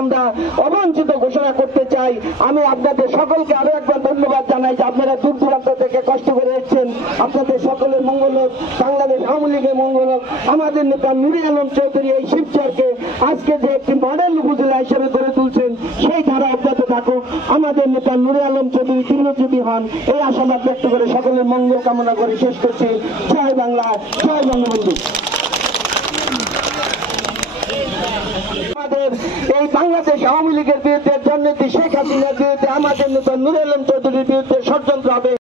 আমরা অবাঞ্ছিত ঘোষণা করতে চাই। আমি আপনাদের সকলকে আরো একবার ধন্যবাদ জানাই যে আপনারা দূর দূরান্ত থেকে কষ্ট করে এসেছেন। আপনাদের সকলের মঙ্গল হোক, বাংলাদেশ আওয়ামী লীগের মঙ্গল হোক। আমাদের নেতা নুরে আলম চৌধুরী এই শিবচরকে আজকে যে একটি মডেল উপজেলা হিসেবে গড়ে তুলছেন, সেই ধারা অব্যাহত থাকুক। আমাদের নেতা নুরে আলম চৌধুরী দীর্ঘজীবী হন, এই আশাবাদ ব্যক্ত করে সকলের মঙ্গল কামনা করে শেষ করছি। জয় বাংলা, জয় বঙ্গবন্ধু। আমাদের এই বাংলাদেশ আওয়ামী লীগের বিরুদ্ধে, জননেত্রী শেখ হাসিনার বিরুদ্ধে, আমাদের নেতা নুরে আলম চৌধুরীর বিরুদ্ধে ষড়যন্ত্র হবে।